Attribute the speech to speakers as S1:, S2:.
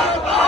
S1: Baba!